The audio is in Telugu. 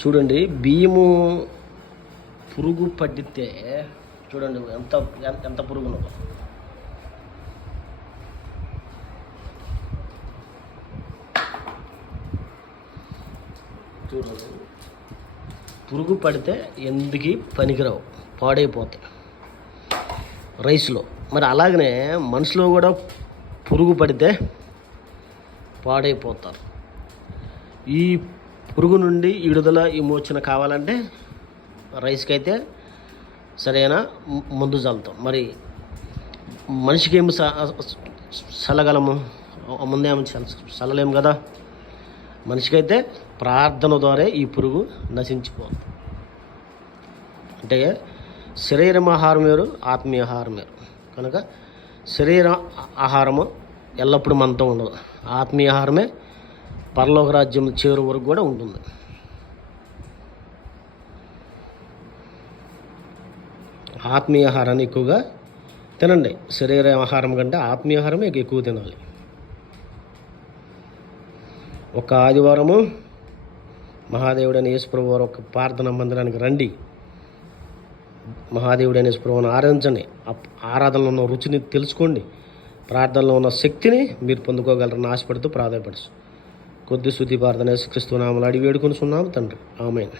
చూడండి, బియ్యము పురుగు పడితే చూడండి ఎంత ఎంత పురుగును. చూడండి, పురుగు పడితే ఎందుకు పనికిరావు, పాడైపోతాయి రైస్లో. మరి అలాగనే మనుషులో కూడా పురుగు పడితే పాడైపోతారు. ఈ పురుగు నుండి విడుదల విమోచన కావాలంటే రైస్కి అయితే సరైన మందు చల్లుతాం. మరి మనిషికి ఏమి చల్లగలము, ముందేమో చల్లలేము కదా. మనిషికైతే ప్రార్థన ద్వారా ఈ పురుగు నశించిపోతుంది. అంటే శరీరం ఆహారం వేరు, ఆత్మీయ ఆహారం వేరు. కనుక శరీర ఆహారము ఎల్లప్పుడూ మనతో ఉండదు. ఆత్మీయ ఆహారమే పరలోక రాజ్యం చేరు వరకు కూడా ఉంటుంది. ఆత్మీయ ఆహారాన్ని ఎక్కువగా తినండి. శరీర ఆహారం కంటే ఆత్మీయ ఆహారమే ఎక్కువ తినాలి. ఒక ఆదివారము మహాదేవుడైన యేసుప్రభు వారు ఒక ప్రార్థన మందిరానికి రండి. మహాదేవుడైన యేసుప్రభువును ఆరాధించండి. ఆరాధనలో ఉన్న రుచిని తెలుసుకోండి. ప్రార్థనలో ఉన్న శక్తిని మీరు పొందుకోగలరని ఆశపడుతూ ప్రాధాయపడుచు కొద్ది శుద్ధి ప్రార్థన క్రీస్తు నామములో అడిగి వేడుకొనుచున్నాము తండ్రి. ఆమేన్.